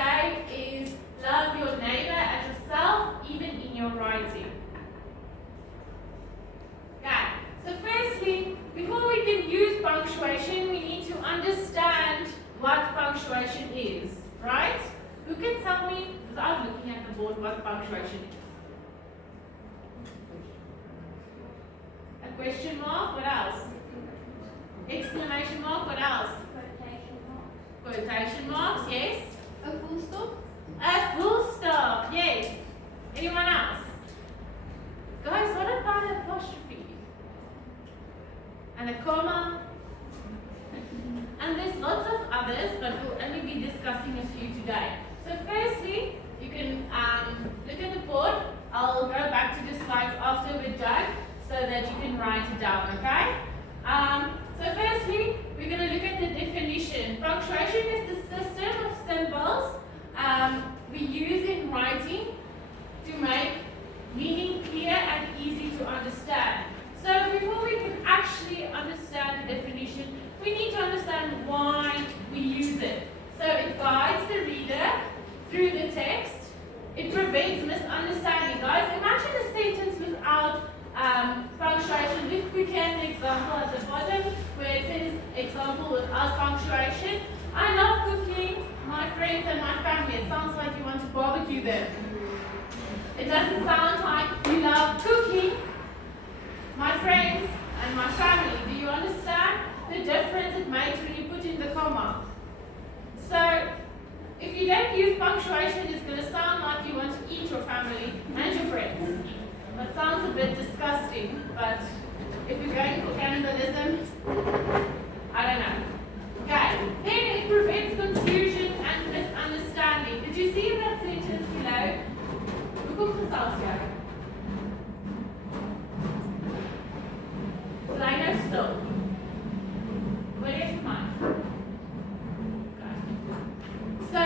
today is love your neighbor as yourself, even in your writing. Okay, so firstly, before we can use punctuation, we need to understand what punctuation is, right? Who can tell me, without looking at the board, what punctuation is? A question mark, what else? Exclamation mark, what else? Quotation marks, yes. A full stop? A full stop, yes. Anyone else? Guys, what about an apostrophe? And a comma? And there's lots of others, but we'll only be discussing a few today. So firstly, you can look at the board. I'll go back to the slides after we're done so that you can write it down, okay? So firstly, we're going to look at the definition. Punctuation is the system of symbols we use in writing to make meaning clear and easy to understand. So before we can actually understand the definition, we need to understand why we use it. So it guides the reader through the text. It prevents misunderstanding. Guys, imagine a sentence without punctuation. Look quickly at the example at the bottom where it says example without punctuation. I love cooking, my friends and my family. It sounds like you want to barbecue them. It doesn't sound like you love cooking, my friends and my family. Do you understand the difference it makes when you put in the comma? So if you don't use punctuation, it's going to sound like you want to eat your family and your friends. That sounds a bit disgusting, but if you're going for cannibalism, I don't know. Okay, then it prevents confusion and misunderstanding. Did you see that sentence below? Look at the house here. Liner still. Where is mine? Okay. So,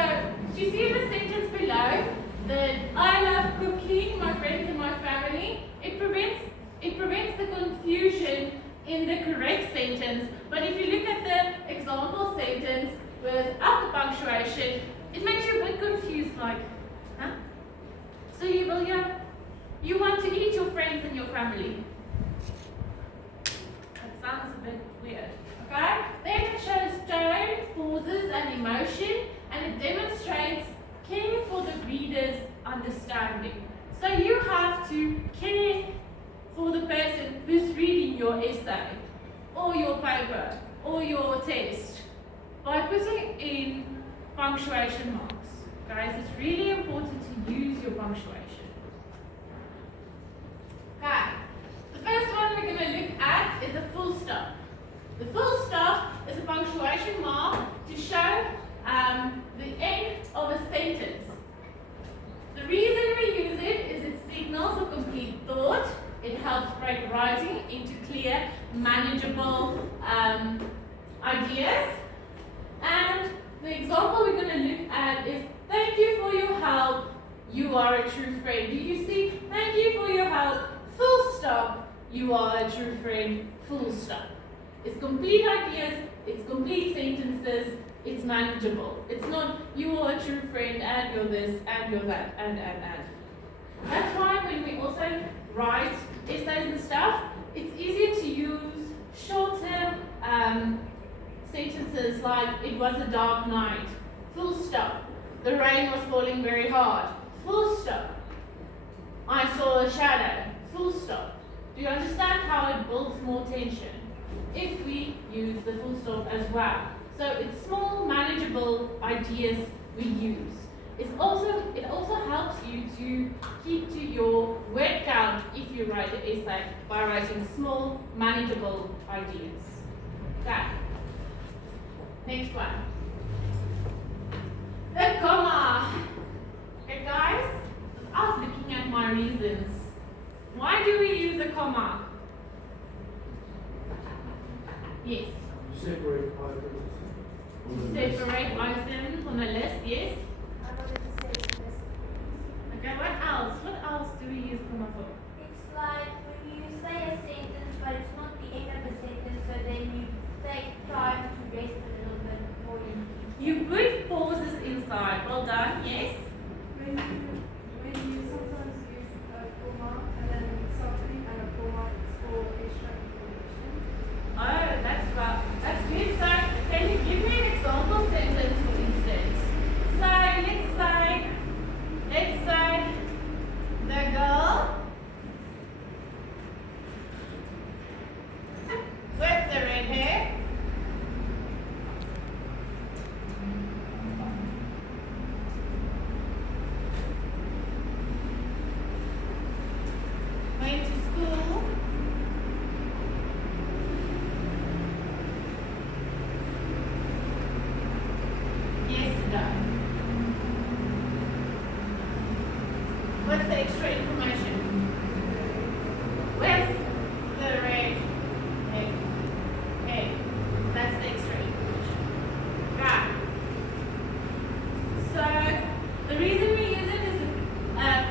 do you see the sentence below? That I love cooking, my friends and my family. It prevents the confusion in the correct sentence. But if you look at the example sentence without the punctuation, it makes you a bit confused, like, huh? So you want to eat your friends and your family. That sounds a bit weird. Okay? Then it shows tone, pauses, and emotion, and it demonstrates care for the reader's understanding. So you have to care for the person who's reading your essay, or your paper, or your test, by putting in punctuation marks. Guys, it's really important to use your punctuation. Okay, the first one we're going to look at is the full stop. The full stop is a punctuation mark to show the end of a sentence. The reason we use it is it signals a complete thought. It helps break writing into clear, manageable ideas. And the example we're going to look at is, thank you for your help, you are a true friend. Do you see? Thank you for your help, full stop, you are a true friend, full stop. It's complete ideas, it's complete sentences, it's manageable. It's not, you are a true friend, and you're this, and you're that, and. That's why when we also write essays and stuff, it's easier to use shorter sentences like, it was a dark night, full stop. The rain was falling very hard, full stop. I saw a shadow, full stop. Do you understand how it builds more tension if we use the full stop as well? So it's small, manageable ideas we use. It also helps you to keep to your word count if you write an essay by writing small, manageable ideas. Okay. Next one. The comma. Okay, guys, without looking at my reasons, why do we use a comma? Yes. Separate items. Separate items on a list, yes. Okay, what else? What else do we use comma for? It's like when you say a sentence, but it's not the end of the sentence, so then you take time to rest a little bit more. You put pauses inside. Well done. What's the extra information? With the red egg. That's the extra information. Right. So the reason we use it is it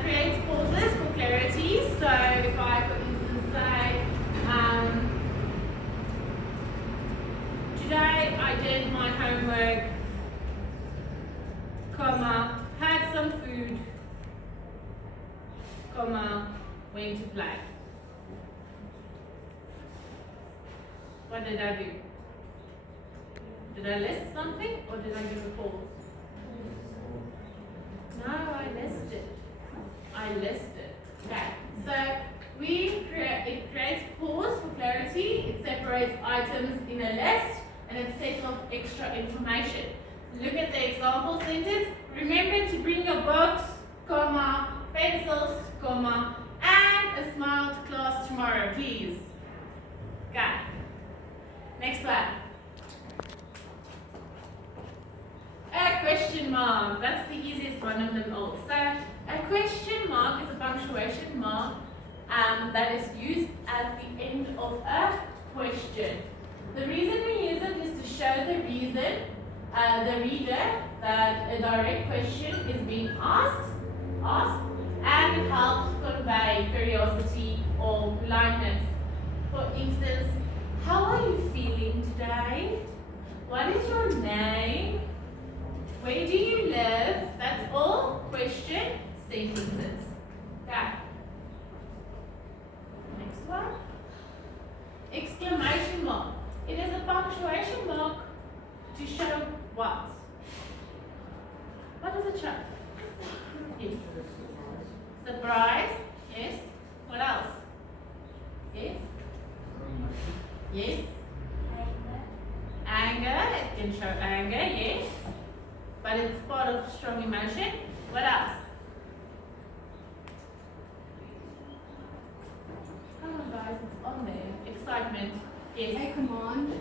creates pauses for clarity. So if I, for instance, say, today I did my homework, comma, had some food, comma, went to play. What did I do? Did I list something or did I give a pause? No, I listed. I listed. Okay. So it creates pause for clarity. It separates items in a list and it sets off extra information. Look at the example sentence. Remember to bring your books, comma, pencils, comma, and a smile to class tomorrow, please. Okay. Next one. A question mark. That's the easiest one of them all. So a question mark is a punctuation mark that is used at the end of a question. The reason we use it is to show the reason, the reader, that a direct question is being asked, and it helps convey curiosity or politeness. For instance, how are you feeling today? What is your name? Where do you live? That's all question sentences. Okay. Next one. Exclamation mark. It is a punctuation mark to show what? What does it show? Yes. Surprise. Yes. What else? Yes. Yes. Anger. It can show anger. Yes. But it's part of strong emotion. What else? Come on guys, it's on there. Excitement. Yes. A command.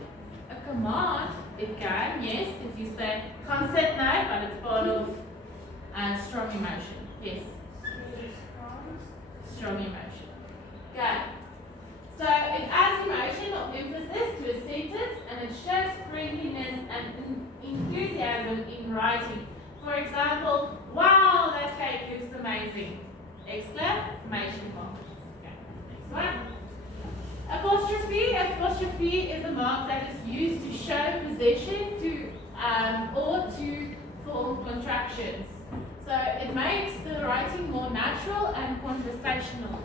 A command, it can, yes. If you say, can't sit now, but it's part of strong emotion. Yes. Strong emotion. Okay. So it adds emotion or emphasis to a sentence and it shows friendliness and enthusiasm in writing. For example, wow, that cake looks amazing. Exclamation mark. Okay. Next one. Apostrophe is a mark that is used to show possession or to form contractions. So it makes the writing more natural and conversational.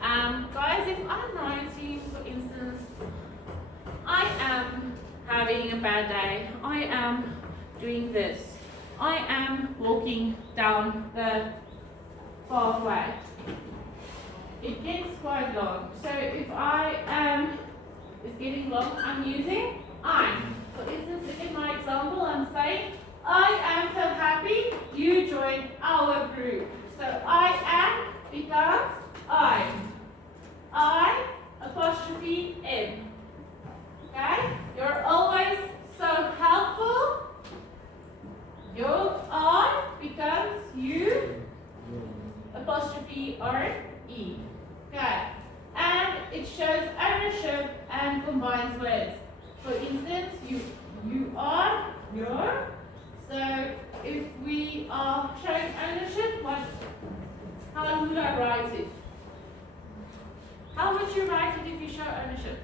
Guys, if I'm writing, for instance, I am having a bad day, I am doing this, I am walking down the pathway. It gets quite long. So if I am, it's getting long, I'm using I'm. For instance, look at my example, I'm saying, I am so happy you joined our group. So I am becomes I'm. I apostrophe am. Okay? You're always so helpful. You are becomes you apostrophe R-E. Okay. And it shows ownership and combines words. For instance, you are, your. So if we are showing ownership, how would I write it? How would you write it if you show ownership?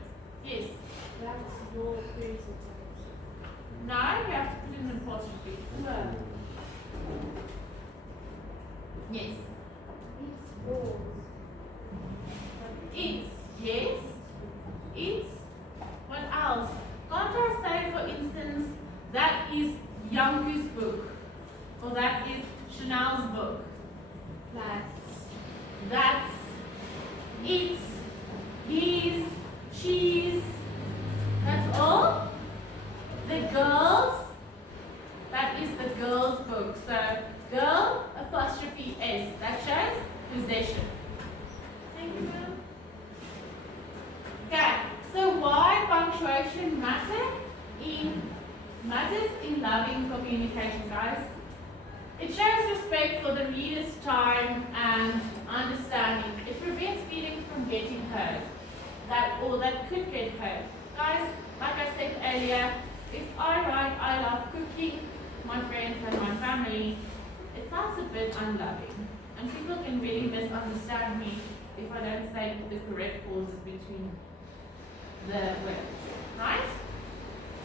Yes. That's your place. Now you have to put in an apostrophe. Yes. It's yours. It's. Yes. It's. What else? Can't I say, for instance, that is Yanku's book? Or that is Chanel's book? That's. It's. His. She's. That's all. The girls. That is the girl's book. So, girl apostrophe S. That shows possession. Thank you, ma'am. Okay, so why punctuation matters in loving communication, guys? It shows respect for the reader's time and getting hurt, that could get hurt. Guys, like I said earlier, if I write I love cooking, my friends and my family, it sounds a bit unloving. And people can really misunderstand me if I don't say the correct pauses between the words, right?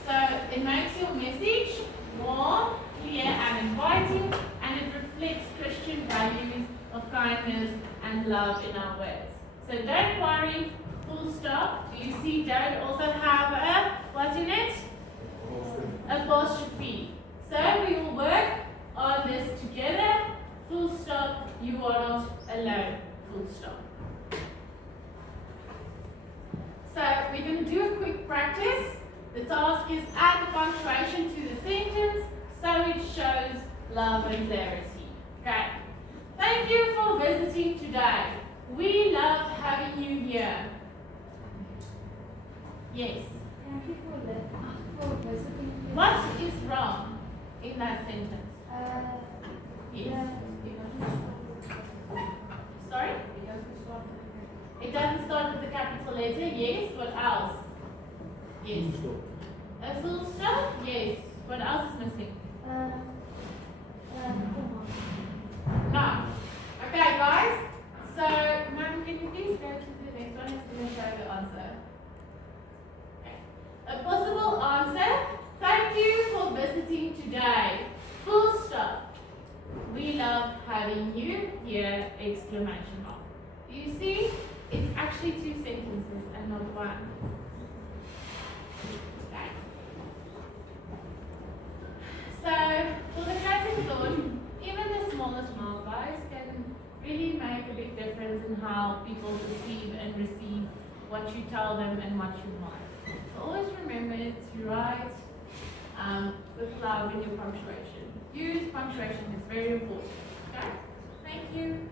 So it makes your message more clear and inviting, and it reflects Christian values of kindness and love in our words. So don't worry, full stop. Do you see don't also have a, what's in it? Apostrophe. So we will work on this together. Full stop, you are not alone. Full stop. So we're going to do a quick practice. The task is add the punctuation to the sentence so it shows love and clarity. Okay. Thank you for visiting today. We love having you here. Yes. Thank you for visiting. What is wrong in that sentence? Yes. Sorry? It doesn't start with a capital letter. Yes. What else? Yes. A full stop? Yes. What else is missing? No. Okay, guys. So, ma'am, can you please go to the next one? It's going to show the answer. Okay. A possible answer. Thank you for visiting today. Full stop. We love having you here! Exclamation mark. You see, it's actually two sentences and not one. Okay. So, for the cat and dog, even the smallest mark, guys, can really make a big difference in how people perceive and receive what you tell them and what you want. So always remember to write with love in your punctuation. Use punctuation, it's very important. Okay? Thank you.